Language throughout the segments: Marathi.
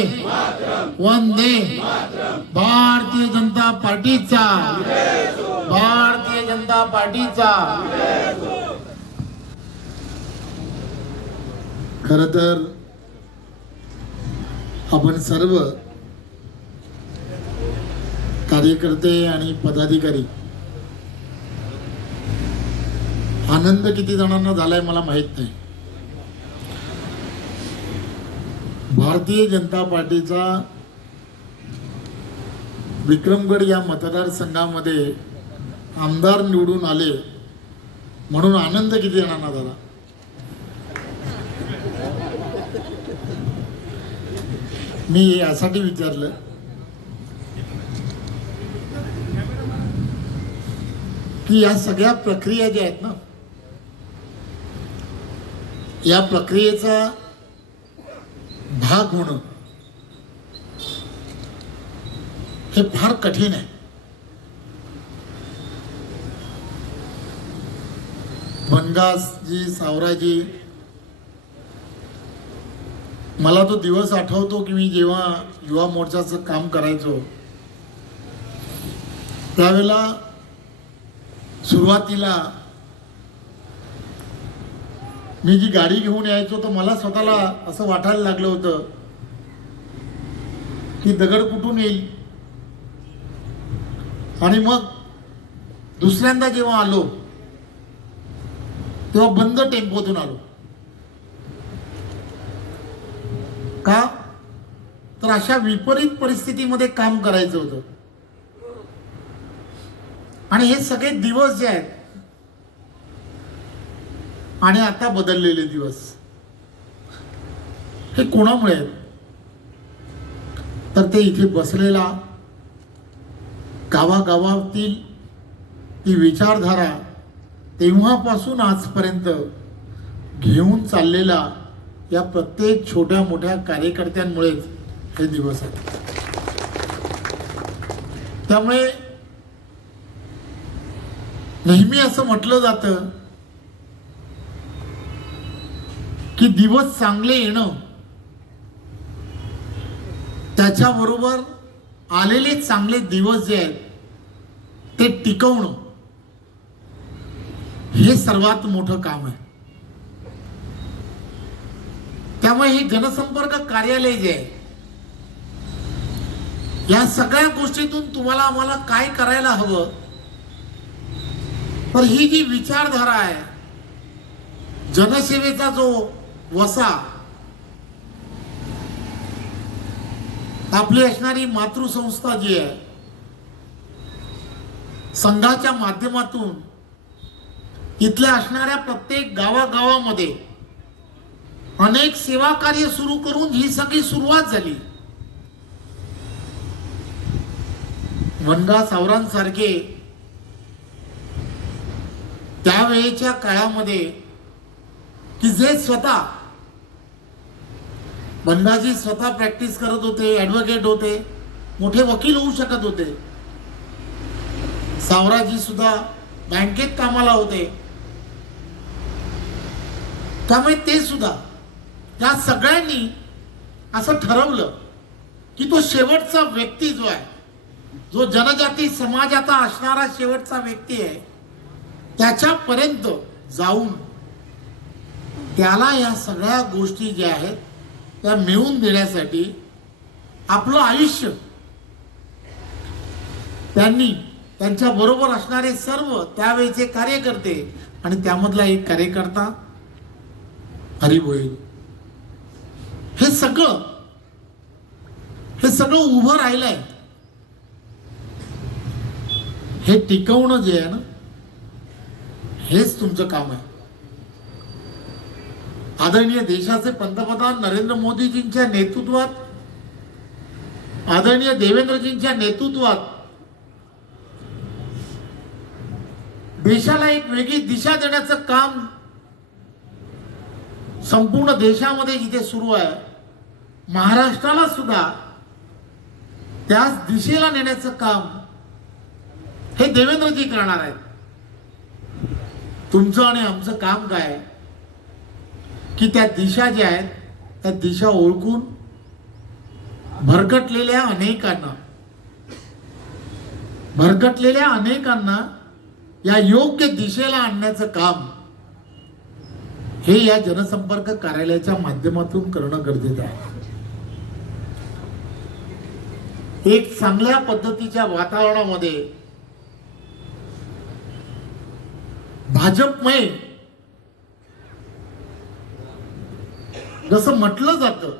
वंदे. वंदे. भारतीय जनता पार्टीचा. भारतीय जनता पार्टीचा. खर तर आपण सर्व कार्यकर्ते आणि पदाधिकारी आनंद किती जणांना झालाय मला माहीत नाही. भारतीय जनता पार्टीचा विक्रमगड या मतदारसंघामध्ये आमदार निवडून आले म्हणून आनंद किती जणांना झाला मी यासाठी विचारलं. की या सगळ्या प्रक्रिया ज्या आहेत ना या प्रक्रियेचा भाग होणं हे फार कठीण आहे. बनगासजी सावराजी मला तो दिवस आठवतो की मी जेव्हा युवा मोर्चाचं काम करायचो. त्यावेळेला सुरुवातीला मी जी गाडी घेऊन यायचो तर मला स्वतःला असं वाटायला लागलं होतं की दगड कुठून येईल? आणि मग दुसऱ्यांदा जेव्हा आलो तेव्हा बंद टेम्पोतून आलो. का? तर अशा विपरीत परिस्थितीमध्ये काम करायचं होतं. आणि हे सगळे दिवस जे आहेत आणि आता बदललेले दिवस. हे कोणामुळे तर ते इथे बसलेला गावागावातील ती विचारधारा तेव्हापासून आजपर्यंत घेऊन चाललेला या प्रत्येक छोट्या मोठ्या कार्यकर्त्यांमुळेच हे दिवस आहेत. त्यामुळे नेहमी असं म्हटलं जातं की दिवस चांगले येणं. त्याच्याबरोबर आलेले चांगले दिवस जे आहेत ते टिकवणं. हे सर्वात मोठं काम आहे. त्यामुळे हे जनसंपर्क कार्यालय जे आहे या सगळ्या गोष्टीतून तुम्हाला आम्हाला काय करायला हवं? पण ही जी विचारधारा आहे जनसेवेचा जो वसा. आपली असणारी मातृसंस्था जी आहे संघाच्या माध्यमातून इथल्या असणाऱ्या प्रत्येक गावागावामध्ये अनेक सेवा कार्य सुरू करून ही सगळी सुरुवात झाली. वनगा सावरांसारखे त्यावेळेच्या काळामध्ये की जे स्वतः बंडाजी स्वतः प्रॅक्टिस करत होते ॲडव्होकेट होते मोठे वकील होऊ शकत होते. सावराजी सुद्धा बँकेत कामाला होते. त्यामुळे ते सुद्धा त्या सगळ्यांनी असं ठरवलं की तो शेवटचा व्यक्ती जो आहे जो जनजाती समाजाचा असणारा शेवटचा व्यक्ती आहे त्याच्यापर्यंत जाऊन त्याला या सगळ्या गोष्टी ज्या आहेत त्या मिळवून देण्यासाठी आपलं आयुष्य त्यांनी त्यांच्या बरोबर असणारे सर्व त्यावेळेचे कार्यकर्ते आणि त्यामधला एक कार्यकर्ता हरिभोईल हे सगळं हे सगळं उभं राहिलंय. हे टिकवणं जे आहे ना हेच तुमचं काम आहे. आदरणीय देशाचे पंतप्रधान नरेंद्र मोदीजींच्या नेतृत्वात आदरणीय देवेंद्रजींच्या नेतृत्वात देशाला एक वेगळी दिशा देण्याचं काम संपूर्ण देशामध्ये जिथे सुरू आहे महाराष्ट्राला सुद्धा त्याच दिशेला नेण्याचं काम हे देवेंद्रजी करणार आहेत तुमचं आणि आमचं काम काय आहे? की त्या दिशा ज्या आहेत त्या दिशा ओळखून भरकटलेल्या अनेकांना भरकटलेल्या अनेकांना या योग्य दिशेला आणण्याचं काम हे या जनसंपर्क कार्यालयाच्या माध्यमातून करणं गरजेचं आहे. एक चांगल्या पद्धतीच्या वातावरणामध्ये भाजपमय जसं म्हटलं जातं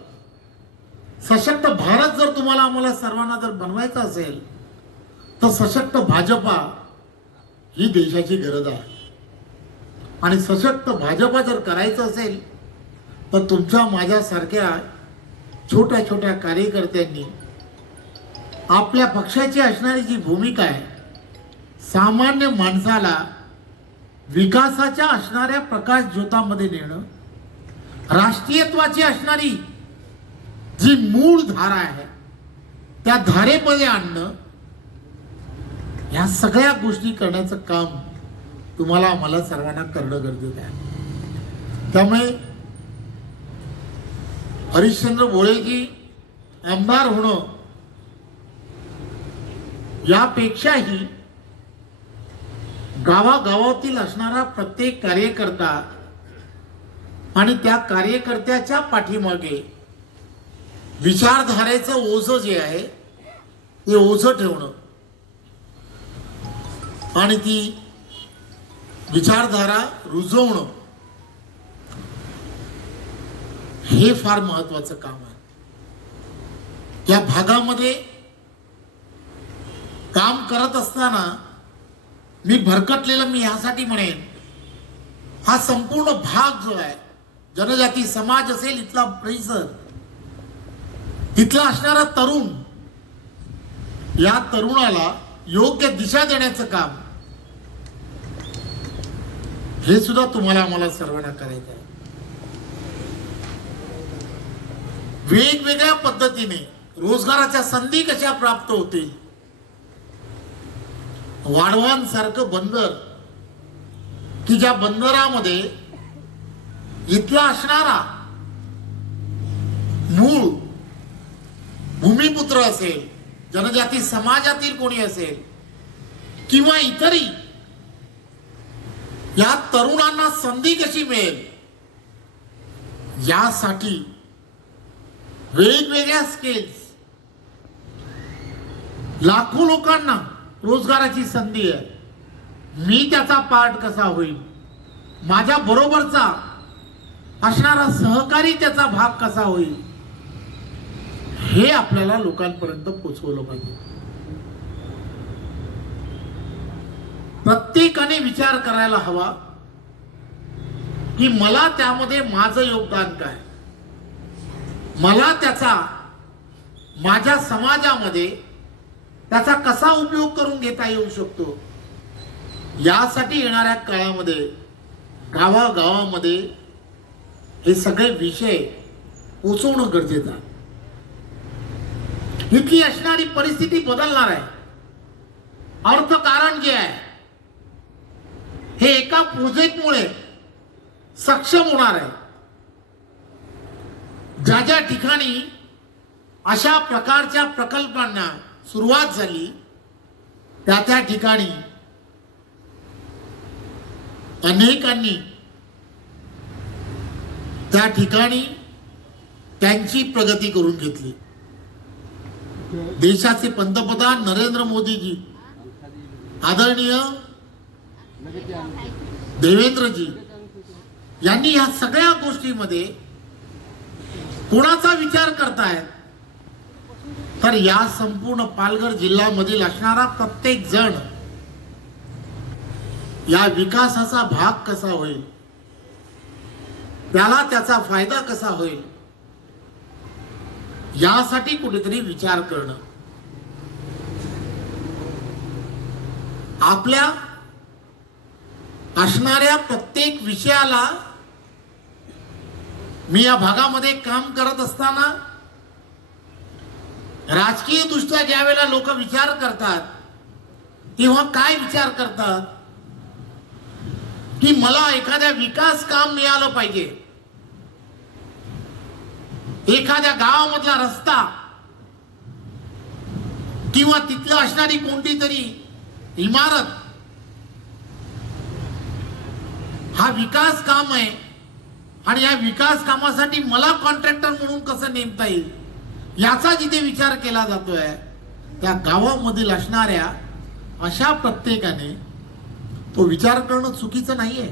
सशक्त भारत जर तुम्हाला आम्हाला सर्वांना जर बनवायचा असेल तर सशक्त भाजपा ही देशाची गरज आहे. आणि सशक्त भाजपा जर करायचं असेल तर तुमच्या माझ्यासारख्या छोट्या छोट्या कार्यकर्त्यांनी आपल्या पक्षाची असणारी जी भूमिका आहे सामान्य माणसाला विकासाच्या असणाऱ्या प्रकाश ज्योतामध्ये नेणं राष्ट्रीयत्वाची असणारी जी मूळ धारा आहे त्या धारेमध्ये आणणं या सगळ्या गोष्टी करण्याचं काम तुम्हाला आम्हाला सर्वांना करणं गरजेचं आहे. त्यामुळे हरिश्चंद्र भोळेजी आमदार होणं यापेक्षाही गावागावातील असणारा प्रत्येक कार्यकर्ता आणि त्या कार्यकर्त्याच्या पाठीमागे विचारधारेचं ओझं जे आहे ते ओझं ठेवणं. आणि ती विचारधारा रुजवणं हे फार महत्वाचं काम आहे. या भागामध्ये काम करत असताना मी भरकटलेलं मी ह्यासाठी म्हणेन हा संपूर्ण भाग जो आहे जनजाती समाज असेल इथला परिसर. तिथला असणारा तरुण या तरुणाला योग्य दिशा देण्याचं काम. हे सुद्धा तुम्हाला आम्हाला सर्वांना करायचं आहे. वेगवेगळ्या पद्धतीने रोजगाराच्या संधी कशा प्राप्त होतील? वाढवांसारखं बंदर. की ज्या बंदरामध्ये इथला असणारा मूळ भूमिपुत्र असेल जनजाती समाजातील कोणी असेल किंवा इतरही या तरुणांना संधी कशी मिळेल? यासाठी वेगवेगळ्या स्किल्स लाखो लोकांना रोजगाराची संधी आहे. मी त्याचा पार्ट कसा होईल? माझ्या बरोबरचा असणारा सहकारी त्याचा भाग कसा होईल? हे आपल्याला लोकांपर्यंत पोचवलं पाहिजे. प्रत्येकाने विचार करायला हवा की मला त्यामध्ये माझं योगदान काय? मला त्याचा माझ्या समाजामध्ये त्याचा कसा उपयोग करून घेता येऊ शकतो? यासाठी येणाऱ्या काळामध्ये गावागावामध्ये हे सगळे विषय पोचवणं गरजेचं आहे. इथली असणारी परिस्थिती बदलणार आहे. अर्थकारण जे आहे हे एका प्रोजेक्टमुळे सक्षम होणार आहे. ज्या ज्या ठिकाणी अशा प्रकारच्या प्रकल्पांना सुरुवात झाली त्या त्या ठिकाणी अनेकांनी त्या ठिकाणी त्यांची प्रगती करून घेतली. देशाचे पंतप्रधान नरेंद्र मोदीजी आदरणीय देवेंद्रजी यांनी ह्या सगळ्या गोष्टीमध्ये कोणाचा विचार करतायत? तर या संपूर्ण पालघर जिल्ह्यामधील असणारा प्रत्येक जण या विकासाचा भाग कसा होईल? त्याला त्याचा फायदा कसा होईल? यासाठी कुठेतरी विचार करणं. आपल्या असणाऱ्या प्रत्येक विषयाला मी या भागामध्ये काम करत असताना राजकीय दृष्ट्या ज्या वेळेला लोक विचार करतात तेव्हा काय विचार करतात? की मला एखाद्या विकास काम मिळालं पाहिजे. एखाद्या गावामधला रस्ता किंवा तिथलं असणारी कोणती तरी इमारत हा विकास काम आहे. आणि या विकास कामासाठी मला कॉन्ट्रॅक्टर म्हणून कसं नेमता येईल याचा जिथे विचार केला जातोय त्या गावामधील असणाऱ्या अशा प्रत्येकाने तो विचार करणं चुकीचं नाहीये.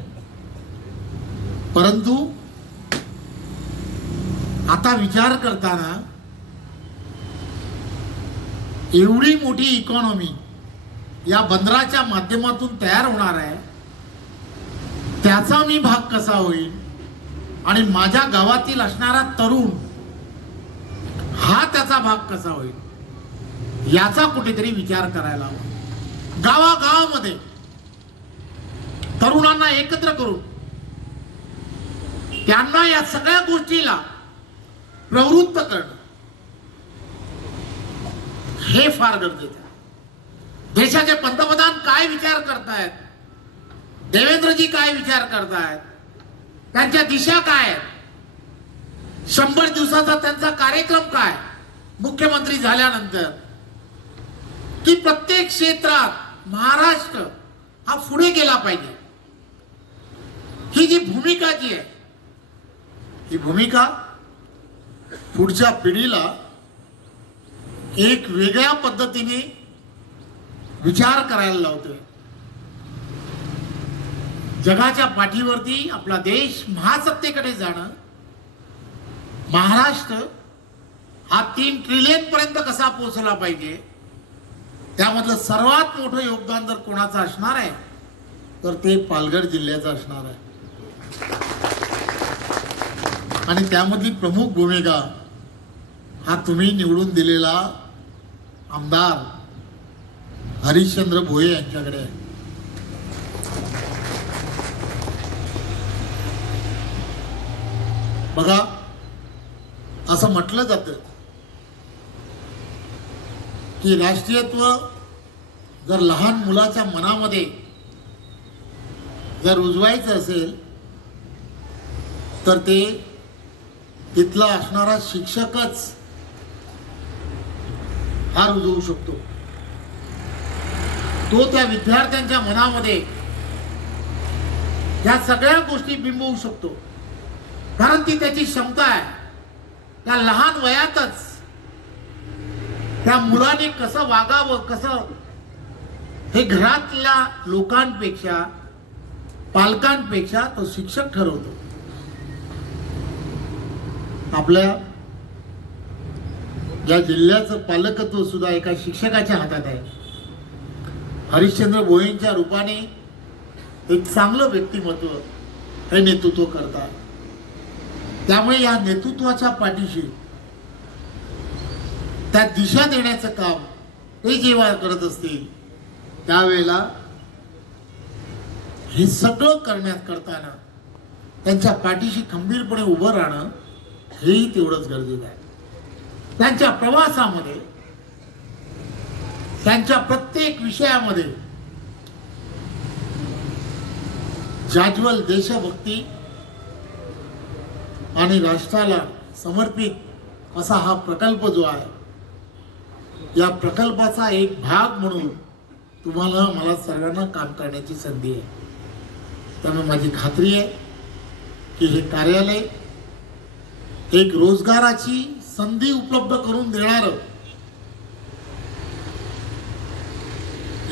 परंतु आता विचार करताना एवढी मोठी इकॉनॉमी या बंदराच्या माध्यमातून तयार होणार आहे त्याचा मी भाग कसा होईल आणि माझ्या गावातील असणारा तरुण हा त्याचा भाग कसा होईल याचा कुठेतरी विचार करायला हवा. गावागावामध्ये तरुणांना एकत्र करून त्यांना या सगळ्या गोष्टीला प्रवृत्त करणं. हे फार गरजेचं आहे. देशाचे पंतप्रधान काय विचार करतायत? देवेंद्रजी काय विचार करतायत? त्यांच्या दिशा काय आहेत? शंभर दिवसाचा त्यांचा कार्यक्रम काय? मुख्यमंत्री झाल्यानंतर. की प्रत्येक क्षेत्रात महाराष्ट्र हा पुढे गेला पाहिजे. ही जी भूमिका जी आहे ही भूमिका पुढच्या पिढीला एक वेगळ्या पद्धतीने विचार करायला लावतोय. जगाच्या पाठीवरती आपला देश महासत्तेकडे जाणं महाराष्ट्र हा तीन ट्रिलियन पर्यंत कसा पोहोचला पाहिजे त्यामधलं सर्वात मोठं योगदान जर कोणाचं असणार आहे तर ते पालघर जिल्ह्याचं असणार आहे. आणि त्यामधली प्रमुख भूमिका हा तुम्ही निवडून दिलेला आमदार हरिश्चंद्र भोये यांच्याकडे आहे. बघा असं म्हटलं जातं की राष्ट्रीयत्व जर लहान मुलाच्या मनामध्ये जर रुजवायचं असेल तर ते तिथला असणारा शिक्षकच हा रुजवू शकतो. तो त्या विद्यार्थ्यांच्या मनामध्ये या सगळ्या गोष्टी बिंबवू शकतो. कारण ती त्याची क्षमता आहे. त्या लहान वयातच त्या मुलाने कसं वागावं कसं हे घरातल्या लोकांपेक्षा पालकांपेक्षा तो शिक्षक ठरवतो. आपल्या या जिल्ह्याचं पालकत्व सुद्धा एका शिक्षकाच्या हातात आहे. हरिश्चंद्र भोईंच्या रूपाने एक चांगलं व्यक्तिमत्व हे नेतृत्व करतात. त्यामुळे या नेतृत्वाच्या पाठीशी त्या दिशा देण्याचं काम ते जेव्हा करत असतील त्यावेळेला हे सगळं करण्यात करताना त्यांच्या पाठीशी खंबीरपणे उभं राहणं हेही तेवढंच गरजेचं आहे. त्यांच्या प्रवासामध्ये त्यांच्या प्रत्येक विषयामध्ये जाज्वल देशभक्ती आणि राष्ट्राला समर्पित असा हा प्रकल्प जो आहे या प्रकल्पाचा एक भाग म्हणून तुम्हाला मला सर्वांना काम करण्याची संधी आहे. त्यामुळे माझी खात्री आहे की हे कार्यालय एक रोजगाराची संधी उपलब्ध करून देणार.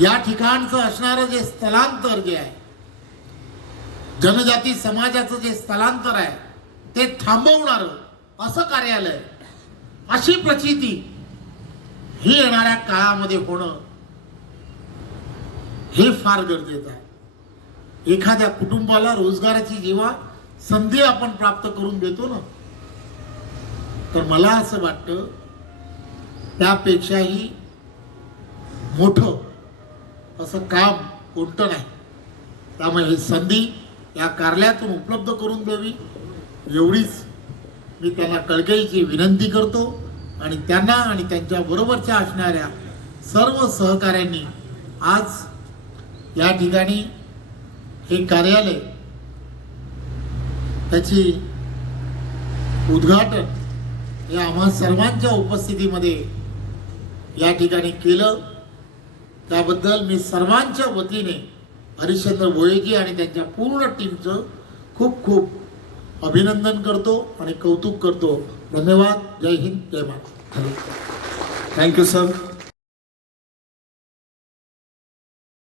या ठिकाणचं असणारं जे स्थलांतर जे आहे जनजाती समाजाचं जे स्थलांतर आहे ते थांबवणार असं कार्यालय अशी प्रचिती ही येणाऱ्या काळामध्ये होणं हे फार गरजेचं आहे. एखाद्या कुटुंबाला रोजगाराची जेव्हा संधी आपण प्राप्त करून देतो ना तर मला असं वाटतं त्यापेक्षाही मोठं असं काम कोणतं नाही. त्यामुळे ही संधी या कार्यालयातून उपलब्ध करून द्यावी. एवढीच मी त्यांना कळकळीची विनंती करतो आणि त्यांना आणि त्यांच्या बरोबरच्या असणाऱ्या सर्व सहकाऱ्यांनी आज या ठिकाणी हे कार्यालय त्याची उद्घाटन हे आम्हा सर्वांच्या उपस्थितीमध्ये या ठिकाणी केलं. त्याबद्दल मी सर्वांच्या वतीने हरिश्चंद्र भोळेजी आणि त्यांच्या पूर्ण टीमचं खूप खूप अभिनंदन करतो आणि कौतुक करतो. धन्यवाद. जय हिंद. जय महाराष्ट्र. Thank you sir